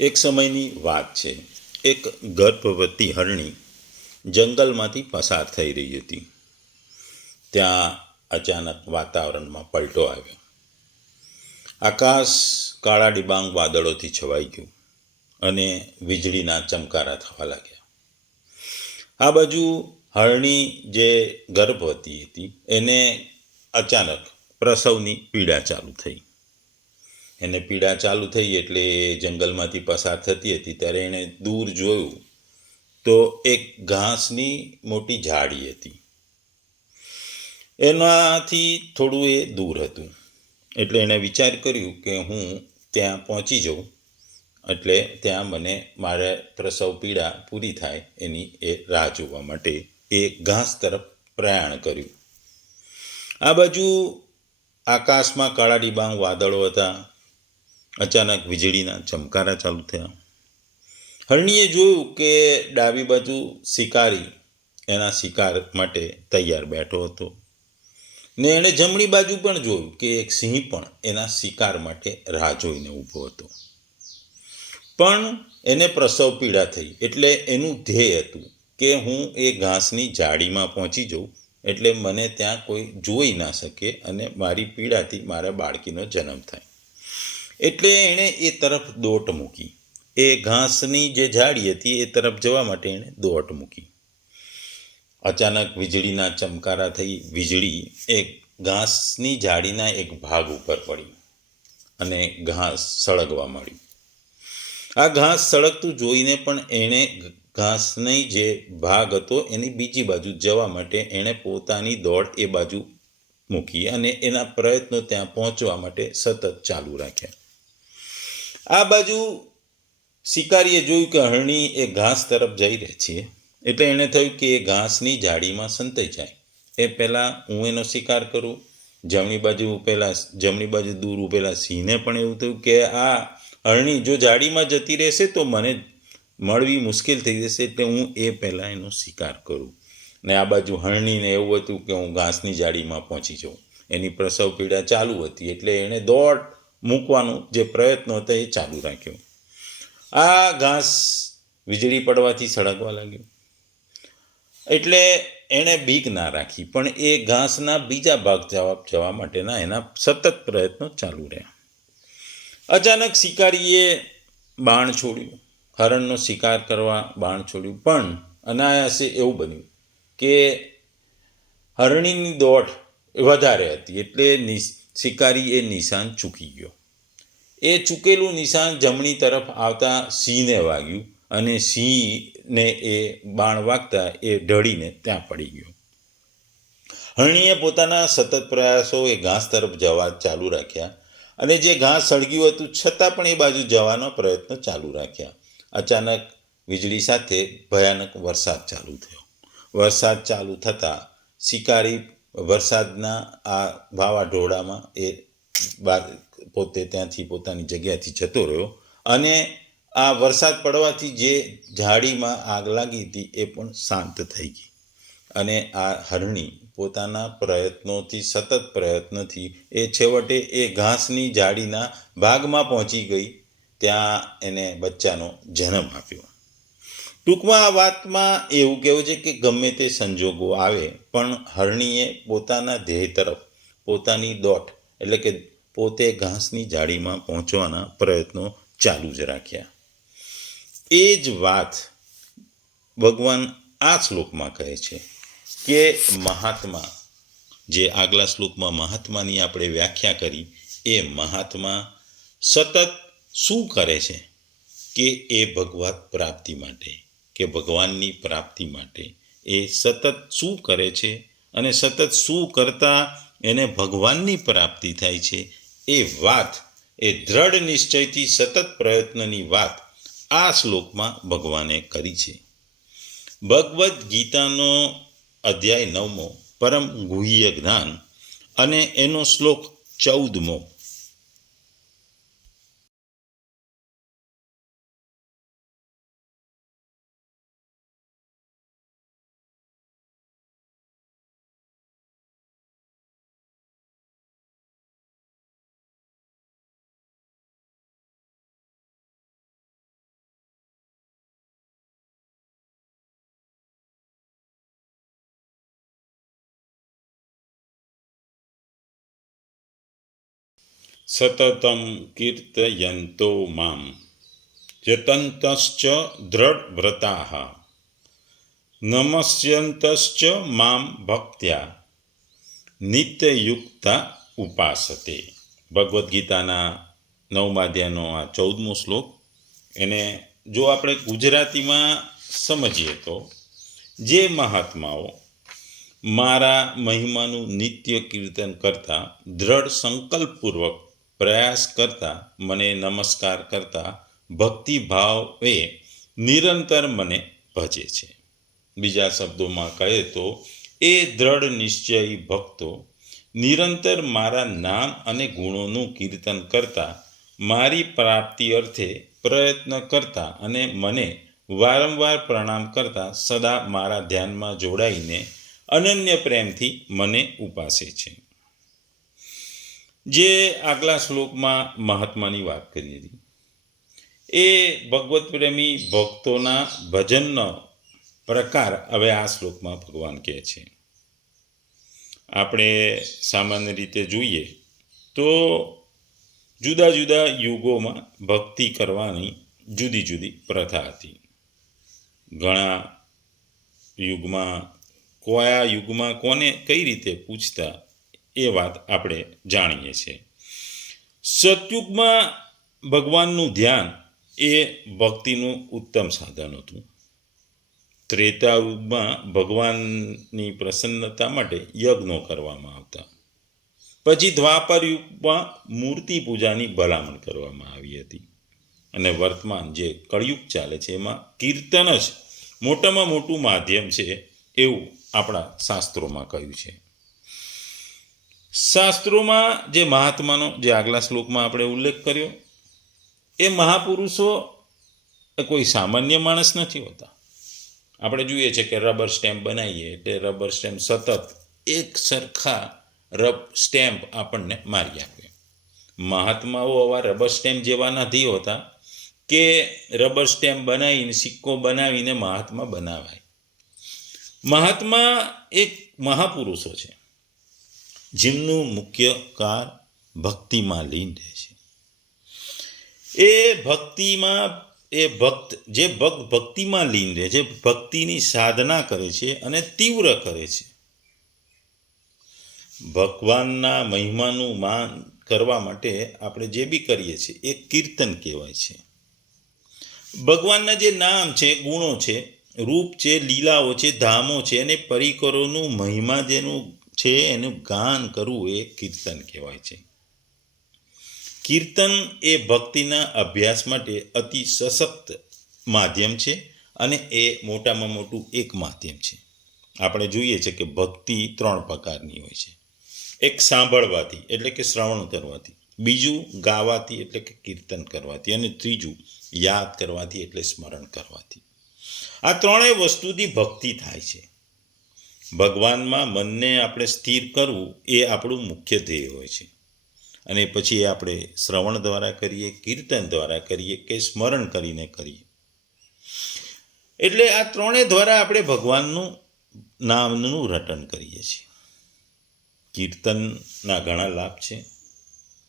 એક સમયની વાત છે. એક ગર્ભવતી હરણી જંગલમાંથી પસાર થઈ રહી હતી. ત્યાં અચાનક વાતાવરણમાં પલટો આવ્યો. આકાશ કાળા ડિબાંગ વાદળોથી છવાઈ ગયું અને વીજળીના ચમકારા થવા લાગ્યા. આ બાજુ હરણી જે ગર્ભવતી હતી એને અચાનક પ્રસવની પીડા ચાલુ થઈ. એને પીડા ચાલુ થઈ એટલે જંગલમાંથી પસાર થતી હતી ત્યારે એણે દૂર જોયું તો એક ઘાસની મોટી ઝાડી હતી. એનાથી થોડું એ દૂર હતું એટલે એણે વિચાર કર્યું કે હું ત્યાં પહોંચી જાઉં એટલે ત્યાં મને મારે પ્રસવ પીડા પૂરી થાય એની એ રાહ જોવા માટે એ ઘાસ તરફ પ્રયાણ કર્યું. આ બાજુ આકાશમાં કાળા ડિબાંગ વાદળો હતા. અચાનક વીજળીના ચમકારા ચાલુ થયા. હરણીએ જોયું કે ડાબી બાજુ શિકારી એના શિકાર માટે તૈયાર બેઠો હતો ને એણે જમણી બાજુ પણ જોયું કે એક સિંહ પણ એના શિકાર માટે રાહ જોઈને ઊભો હતો. પણ એને પ્રસવ પીડા થઈ એટલે એનું ધ્યેય હતું કે હું એ ઘાસની ઝાડીમાં પહોંચી જાઉં એટલે મને ત્યાં કોઈ જોઈ ના શકે અને મારી પીડાથી મારા બાળકીનો જન્મ થાય. એટલે એણે એ તરફ દોટ મૂકી. એ ઘાસની જે ઝાડી હતી એ તરફ જવા માટે એણે દોટ મૂકી. અચાનક વીજળીના ચમકારા થઈ. વીજળી એક ઘાસની ઝાડીના એક ભાગ ઉપર પડી અને ઘાસ સળગવા માંડ્યું. આ ઘાસ સળગતું જોઈને પણ એણે ઘાસની જે ભાગ હતો એની બીજી બાજુ જવા માટે એણે પોતાની દોડ એ બાજુ મૂકી અને એના પ્રયત્નો ત્યાં પહોંચવા માટે સતત ચાલુ રાખ્યા. આ બાજુ શિકારીએ જોયું કે હરણી એ ઘાસ તરફ જઈ રહી છે એટલે એણે થયું કે એ ઘાસની ઝાડીમાં સંતાઈ જાય એ પહેલાં હું એનો શિકાર કરું. જમણી બાજુ દૂર ઊભેલા સિંહને પણ એવું થયું કે આ હરણી જો ઝાડીમાં જતી રહેશે તો મને મળવી મુશ્કેલ થઈ જશે એટલે હું એ પહેલાં એનો શિકાર કરું. ને આ બાજુ હરણીને એવું હતું કે હું ઘાસની ઝાડીમાં પહોંચી જાઉં. એની પ્રસવ પીડા ચાલુ હતી એટલે એણે દોડ મૂકવાનો જે પ્રયત્ન હતો એ ચાલુ રાખ્યો. આ ઘાસ વીજળી પડવાથી સળગવા લાગ્યું એટલે એણે બીક ના રાખી પણ એ ઘાસના બીજા ભાગ જવા માટેના એના સતત પ્રયત્નો ચાલુ રહ્યા. અચાનક શિકારીએ બાણ છોડ્યું. હરણનો શિકાર કરવા બાણ છોડ્યું પણ અનાયાસે એવું બન્યું કે હરણીની દોડ વધારે હતી એટલે શિકારી એ નિશાન ચૂકી ગયો. એ ચૂકેલું નિશાન જમણી તરફ આવતા સિંહને વાગ્યું અને સિંહને એ બાણ વાગતા એ ઢળીને ત્યાં પડી ગયો. હરણીએ પોતાના સતત પ્રયાસો એ ઘાસ તરફ જવા ચાલુ રાખ્યા અને જે ઘાસ સળગ્યું હતું છતાં પણ એ બાજુ જવાનો પ્રયત્ન ચાલુ રાખ્યા. અચાનક વીજળી સાથે ભયાનક વરસાદ ચાલુ થયો. વરસાદ ચાલુ થતાં શિકારી વરસાદના આ વાવાઝોડામાં એ પોતે ત્યાંથી પોતાની જગ્યાથી જતો રહ્યો અને આ વરસાદ પડવાથી જે ઝાડીમાં આગ લાગી હતી એ પણ શાંત થઈ ગઈ અને આ હરણી પોતાના પ્રયત્નોથી સતત પ્રયત્નથી એ છેવટે એ ઘાસની ઝાડીના ભાગમાં પહોંચી ગઈ. ત્યાં એને બચ્ચાનો જન્મ આપ્યો. ટૂંકમાં આ વાતમાં એવું કહેવું છે કે ગમે તે સંજોગો આવે પણ હરણીએ પોતાના ધ્યેય તરફ પોતાની દોટ એટલે કે પોતે ઘાસની ઝાડીમાં પહોંચવાના પ્રયત્નો ચાલુ જ રાખ્યા. એ જ વાત ભગવાન આ શ્લોકમાં કહે છે કે મહાત્મા જે આગલા શ્લોકમાં મહાત્માની આપણે વ્યાખ્યા કરી એ મહાત્મા સતત શું કરે છે કે એ ભગવત પ્રાપ્તિ માટે કે ભગવાનની પ્રાપ્તિ માટે એ સતત શું કરે છે અને સતત શું કરતાં એને ભગવાનની પ્રાપ્તિ થાય છે એ વાત એ દૃઢ નિશ્ચયથી સતત પ્રયત્નની વાત આ શ્લોકમાં ભગવાને કરી છે. ભગવદ્ ગીતાનો અધ્યાય 9મો પરમ ગુહ્ય જ્ઞાન અને એનો શ્લોક 14મો. સતતમ કીર્તયંતો મામ યતંતશ્ચ દૃઢવ્રતાઃ નમસ્યંતશ્ચ મામ ભક્ત્યા નિત્યયુક્તા ઉપાસતે. ભગવદ્ ગીતાના 9મા અધ્યાયનો આ 14મો શ્લોક. એને જો આપણે ગુજરાતીમાં સમજીએ તો, જે મહાત્માઓ મારા મહિમાનું નિત્ય કીર્તન કરતા, દ્રઢ સંકલ્પપૂર્વક પ્રયાસ કરતા, મને નમસ્કાર કરતા, ભક્તિભાવે નિરંતર મને ભજે છે. બીજા શબ્દોમાં કહે તો, એ દ્રઢ નિશ્ચયી ભક્તો નિરંતર મારા નામ અને ગુણોનું કીર્તન કરતા, મારી પ્રાપ્તિ અર્થે પ્રયત્ન કરતા અને મને વારંવાર પ્રણામ કરતા સદા મારા ધ્યાનમાં જોડાઈને અનન્ય પ્રેમથી મને ઉપાસે છે. જે આગલા શ્લોકમાં મહાત્માની વાત કરી હતી, એ ભગવત પ્રેમી ભક્તોના ભજનનો પ્રકાર હવે આ શ્લોકમાં ભગવાન કહે છે. આપણે સામાન્ય રીતે જોઈએ તો જુદા જુદા યુગોમાં ભક્તિ કરવાની જુદી જુદી પ્રથા હતી. ઘણા યુગમાં કયા યુગમાં કોને કઈ રીતે પૂછતા એ વાત આપણે જાણીએ છીએ. સતયુગમાં ભગવાનનું ધ્યાન એ ભક્તિનું ઉત્તમ સાધન હતું. ત્રેતા યુગમાં ભગવાનની પ્રસન્નતા માટે યજ્ઞો કરવામાં આવતા. પછી દ્વાપર યુગમાં મૂર્તિ પૂજાની ભલામણ કરવામાં આવી હતી. અને વર્તમાન જે કળયુગ ચાલે છે એમાં કીર્તન જ મોટામાં મોટું માધ્યમ છે એવું આપણા શાસ્ત્રોમાં કહ્યું છે. શાસ્ત્રોમાં જે મહાત્માનો જે આગલા શ્લોકમાં આપણે ઉલ્લેખ કર્યો, એ મહાપુરુષો કોઈ સામાન્ય માણસ નથી હોતા. આપણે જોઈએ છે કે રબર સ્ટેમ્પ બનાવીએ એટલે રબર સ્ટેમ્પ સતત એક સરખા સ્ટેમ્પ આપણને મારી આપે. મહાત્માઓ આવા રબર સ્ટેમ્પ જેવા નથી હોતા કે રબર સ્ટેમ્પ બનાવીને સિક્કો બનાવીને મહાત્મા બનાવાય. મહાત્મા એક મહાપુરુષો છે જેમનું મુખ્ય કાર ભક્તિમાં લીન રહે છે. એ ભક્તિમાં એ ભક્તિમાં લીન રહે છે, ભક્તિની સાધના કરે છે અને તીવ્ર કરે છે. ભગવાનના મહિમાનું માન કરવા માટે આપણે જે બી કરીએ છીએ એ કીર્તન કહેવાય છે. ભગવાનના જે નામ છે, ગુણો છે, રૂપ છે, લીલાઓ છે, ધામો છે અને પરિકરોનું મહિમા જેનું છે એનું ગાન કરવું એ કીર્તન કહેવાય છે. કીર્તન એ ભક્તિના અભ્યાસ માટે અતિ સશક્ત માધ્યમ છે અને એ મોટામાં મોટું એક માધ્યમ છે. આપણે જોઈએ છે કે ભક્તિ 3 પ્રકારની હોય છે. એક સાંભળવાથી એટલે કે શ્રવણ કરવાથી, બીજું ગાવાથી એટલે કે કીર્તન કરવાથી, અને ત્રીજું યાદ કરવાથી એટલે સ્મરણ કરવાથી. આ ત્રણેય વસ્તુથી ભક્તિ થાય છે. ભગવાનમાં મનને આપણે સ્થિર કરવું એ આપણું મુખ્ય ધ્યેય હોય છે. અને પછી આપણે શ્રવણ દ્વારા કરીએ, કીર્તન દ્વારા કરીએ કે સ્મરણ કરીને કરીએ. એટલે આ ત્રણેય દ્વારા આપણે ભગવાનનું નામનું રટન કરીએ છીએ. કીર્તનના ઘણા લાભ છે.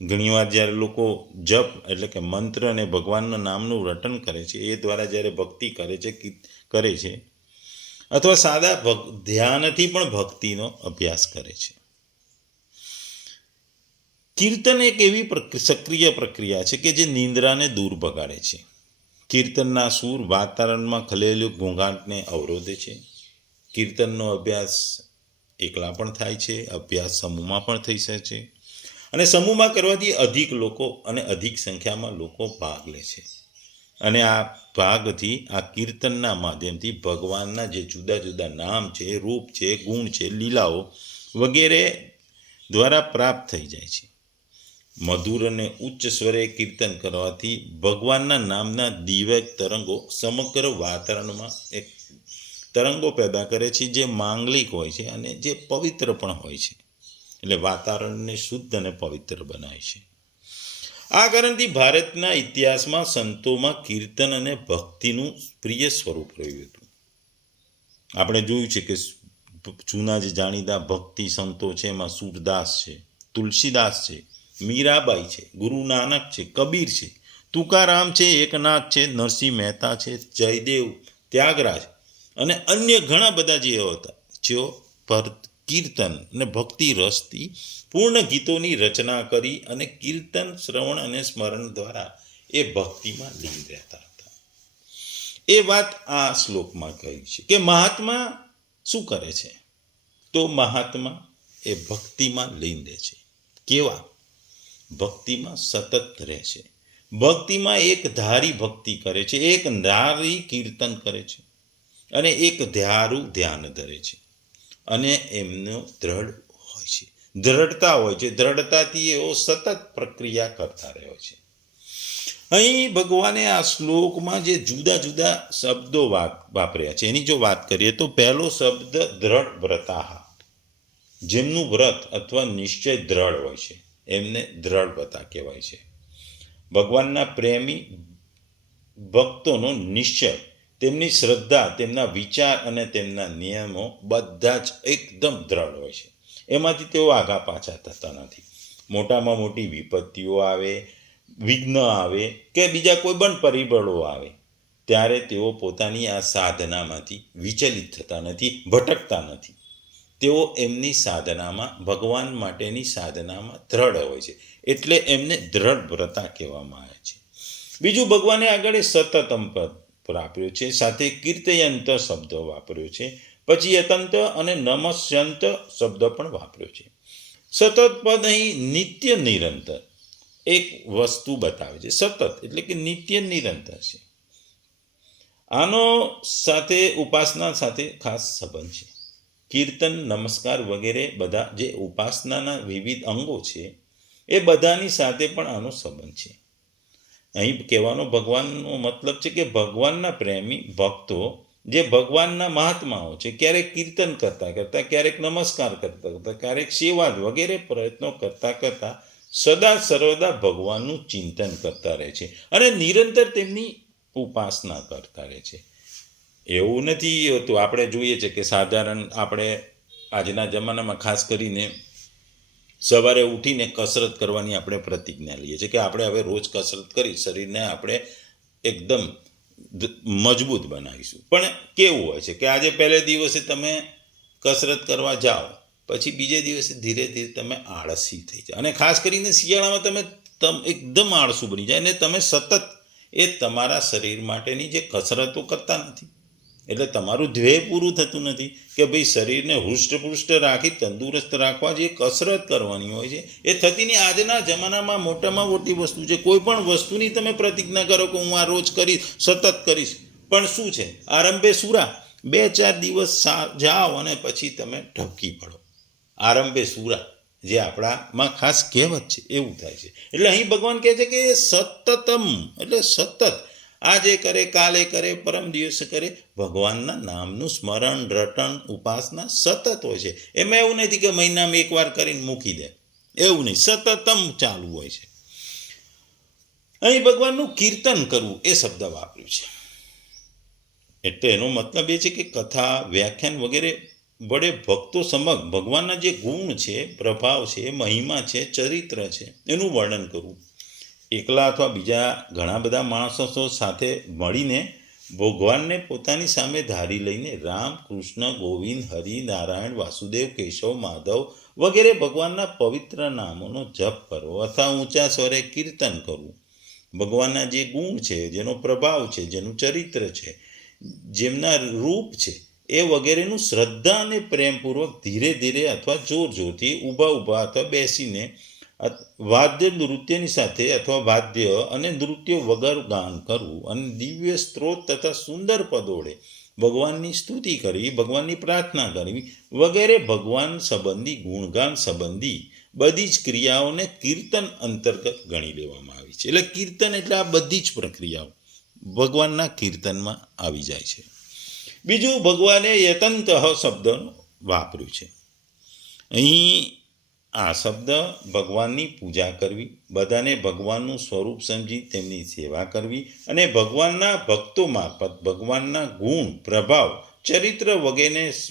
ઘણીવાર જ્યારે લોકો જપ એટલે કે મંત્ર અને ભગવાનના નામનું રટન કરે છે, એ દ્વારા જ્યારે ભક્તિ કરે છે અથવા સાદા ધ્યાનથી પણ ભક્તિનો અભ્યાસ કરે છે. કીર્તન એક એવી સક્રિય પ્રક્રિયા છે કે જે નિંદ્રાને દૂર ભગાડે છે. કીર્તનના સૂર વાતાવરણમાં ખલેલું ઘોંઘાટને અવરોધે છે. કીર્તનનો અભ્યાસ એકલા પણ થાય છે, અભ્યાસ સમૂહમાં પણ થઈ શકે છે, અને સમૂહમાં કરવાથી અધિક લોકો અને અધિક સંખ્યામાં લોકો ભાગ લે છે. અને આ ભાગથી આ કીર્તનના માધ્યમથી ભગવાનના જે જુદા જુદા નામ છે, રૂપ છે, ગુણ છે, લીલાઓ વગેરે દ્વારા પ્રાપ્ત થઈ જાય છે. મધુર અને ઉચ્ચ સ્વરે કીર્તન કરવાથી ભગવાનના નામના દિવ્ય તરંગો સમગ્ર વાતાવરણમાં એક તરંગો પેદા કરે છે જે માંગલિક હોય છે અને જે પવિત્ર પણ હોય છે. એટલે વાતાવરણને શુદ્ધ અને પવિત્ર બનાવે છે. આ કારણથી ભારતના ઇતિહાસમાં સંતોમાં કીર્તન અને ભક્તિનું પ્રિય સ્વરૂપ રહ્યું હતું. આપણે જોયું છે કે જૂના જે જાણીતા ભક્તિ સંતો છે એમાં સૂરદાસ છે, તુલસીદાસ છે, મીરાબાઈ છે, ગુરુ નાનક છે, કબીર છે, તુકારામ છે, એકનાથ છે, નરસિંહ મહેતા છે, જયદેવ, ત્યાગરાજ અને અન્ય ઘણા બધા જે હતા જેઓ કીર્તન અને ભક્તિ રસથી પૂર્ણ ગીતોની રચના કરી અને કીર્તન શ્રવણ અને સ્મરણ દ્વારા એ ભક્તિમાં લીન રહેતા હતા. એ વાત આ શ્લોકમાં કહી છે કે મહાત્મા શું કરે છે? તો મહાત્મા એ ભક્તિમાં લીન રહે છે. કેવા? ભક્તિમાં સતત રહે છે, ભક્તિમાં એક ધારી ભક્તિ કરે છે, એક ધારી કીર્તન કરે છે અને એક ધારું ધ્યાન ધરે છે અને એમનો દ્રઢ હોય છે, દ્રઢતા હોય છે, દ્રઢતાથી એઓ સતત પ્રક્રિયા કરતા રહે છે. અહીં ભગવાને આ શ્લોકમાં જે જુદા જુદા શબ્દો વાપર્યા છે એની જો વાત કરીએ તો પહેલો શબ્દ દ્રઢ વ્રતાહ, જેમનું વ્રત અથવા નિશ્ચય દ્રઢ હોય છે એમને દ્રઢતા કહેવાય છે. ભગવાનના પ્રેમી ભક્તોનો નિશ્ચય, તેમની શ્રદ્ધા, તેમના વિચાર અને તેમના નિયમો બધા જ એકદમ દ્રઢ હોય છે. એમાંથી તેઓ આગા પાછા થતા નથી. મોટામાં મોટી વિપત્તિઓ આવે, વિઘ્ન આવે કે બીજા કોઈ પણ પરિબળો આવે ત્યારે તેઓ પોતાની આ સાધનામાંથી વિચલિત થતા નથી, ભટકતા નથી. તેઓ એમની સાધનામાં, ભગવાન માટેની સાધનામાં દ્રઢ હોય છે, એટલે એમને દ્રઢ વ્રતા કહેવામાં આવે છે. બીજું, ભગવાને આગળ સતતમ પદ વાપર્યો છે, સાથે કીર્તયંત શબ્દ વાપર્યો છે, પછી યતંત અને નમસ્યંત શબ્દ પણ વાપર્યો છે. સતત પદ અહીં નિત્ય નિરંતર એક વસ્તુ બતાવે છે. સતત એટલે કે નિત્ય નિરંતર છે. આનો સાથે ઉપાસના સાથે ખાસ સંબંધ છે. કીર્તન, નમસ્કાર વગેરે બધા જે ઉપાસનાના વિવિધ અંગો છે એ બધાની સાથે પણ આનો સંબંધ છે. અહીં કહેવાનો ભગવાનનો મતલબ છે કે ભગવાનના પ્રેમી ભક્તો જે ભગવાનના મહાત્માઓ છે, ક્યારેક કીર્તન કરતા કરતા, ક્યારેક નમસ્કાર કરતા કરતા, ક્યારેક સેવા વગેરે પ્રયત્નો કરતા કરતા સદા સર્વદા ભગવાનનું ચિંતન કરતા રહે છે અને નિરંતર તેમની ઉપાસના કરતા રહે છે. એવું નથી હોતું. આપણે જોઈએ છે કે સાધારણ આપણે આજના જમાનામાં ખાસ કરીને સવારે ઉઠીને કસરત કરવાની આપણે પ્રતિજ્ઞા લઈએ છીએ કે આપણે હવે રોજ કસરત કરી શરીરને આપણે એકદમ મજબૂત બનાવીશું. પણ કેવું હોય છે કે આજે પહેલે દિવસે તમે કસરત કરવા જાઓ, પછી બીજે દિવસે ધીરે ધીરે તમે આળસી થઈ જાય અને ખાસ કરીને શિયાળામાં તમે એકદમ આળસુ બની જાય અને તમે સતત એ તમારા શરીર માટેની જે કસરતો કરતા નથી, એટલે તમારું ધ્યેય પૂરું થતું નથી કે ભાઈ શરીરને હૃષ્ટપુષ્ટ રાખી તંદુરસ્ત રાખવા જે કસરત કરવાની હોય છે એ થતી નહીં. આજના જમાનામાં મોટામાં મોટી વસ્તુ છે, કોઈ પણ વસ્તુની તમે પ્રતિજ્ઞા કરો કે હું આ રોજ કરીશ, સતત કરીશ, પણ શું છે, આરંભે સુરા, 2-4 દિવસ જાઓ અને પછી તમે ઢબકી પડો. આરંભે સુરા જે આપણામાં ખાસ કહેવત છે એવું થાય છે. એટલે અહીં ભગવાન કહે છે કે સતતમ એટલે સતત, આજે કરે, કાલે કરે, પરમ દિવસે કરે, ભગવાનના નામનું સ્મરણ, રટણ, ઉપાસના સતત હોય છે. એમાં એવું નથી કે મહિનામાં એકવાર કરીને મૂકી દે, એવું નહીં, સતતમ ચાલુ હોય છે. અહીં ભગવાનનું કીર્તન કરવું એ શબ્દ વાપર્યું છે. એટલે એનો મતલબ એ છે કે કથા, વ્યાખ્યાન વગેરે વડે ભક્તો સમક્ષ ભગવાનના જે ગુણ છે, પ્રભાવ છે, મહિમા છે, ચરિત્ર છે એનું વર્ણન કરવું. એકલા અથવા બીજા ઘણા બધા માણસો સાથે મળીને ભગવાનને પોતાની સામે ધારી લઈને રામ, કૃષ્ણ, ગોવિંદ, હરિ, નારાયણ, વાસુદેવ, કેશવ, માધવ વગેરે ભગવાનના પવિત્ર નામોનો જપ કરવો અથવા ઊંચા સ્વરે કીર્તન કરવું. ભગવાનના જે ગુણ છે, જેનો પ્રભાવ છે, જેનું ચરિત્ર છે, જેમના રૂપ છે એ વગેરેનું શ્રદ્ધા અને પ્રેમપૂર્વક ધીરે ધીરે અથવા જોર જોરથી, ઊભા ઊભા અથવા બેસીને, વાદ્ય નૃત્યની સાથે અથવા વાદ્ય અને નૃત્ય વગર ગાન કરવું અને દિવ્ય સ્ત્રોત તથા સુંદર પદોડે ભગવાનની સ્તુતિ કરવી, ભગવાનની પ્રાર્થના કરવી વગેરે ભગવાન સંબંધી, ગુણગાન સંબંધી બધી જ ક્રિયાઓને કીર્તન અંતર્ગત ગણી લેવામાં આવી છે. એટલે કીર્તન એટલે આ બધી જ પ્રક્રિયાઓ ભગવાનના કીર્તનમાં આવી જાય છે. બીજું, ભગવાને યતંત શબ્દ વાપર્યું છે. અહીં આ શબ્દ ભગવાનની પૂજા કરવી, બધાને ભગવાનનું સ્વરૂપ સમજી તેમની સેવા કરવી અને ભગવાનના ભક્તો મારફત ભગવાનના ગુણ, પ્રભાવ ચરિત્ર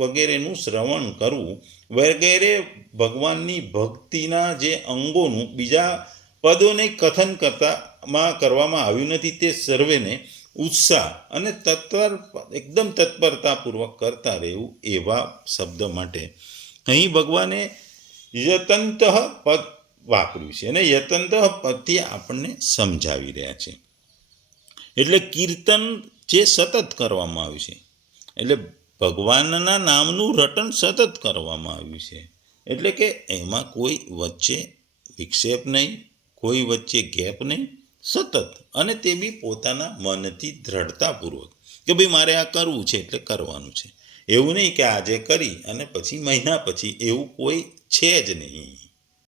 વગેરેનું શ્રવણ કરવું વગેરે ભગવાનની ભક્તિના જે અંગોનું બીજા પદોને કથન કરવામાં આવ્યું નથી. તે સર્વેને ઉત્સાહ અને એકદમ તત્પરતાપૂર્વક કરતા રહેવું એવા શબ્દ માટે અહીં ભગવાને યતંત પદ વાપર્યું છે અને યતંત પદથી આપણને સમજાવી રહ્યા છે. એટલે કીર્તન જે સતત કરવામાં આવ્યું છે, એટલે ભગવાનના નામનું રટન સતત કરવામાં આવ્યું છે. એટલે કે એમાં કોઈ વચ્ચે વિક્ષેપ નહીં, કોઈ વચ્ચે ગેપ નહીં, સતત, અને તે બી પોતાના મનથી દ્રઢતાપૂર્વક કે ભાઈ મારે આ કરવું છે એટલે કરવાનું છે. એવું નહીં કે આજે કરી અને પછી મહિના પછી, એવું કોઈ છે જ નહીં.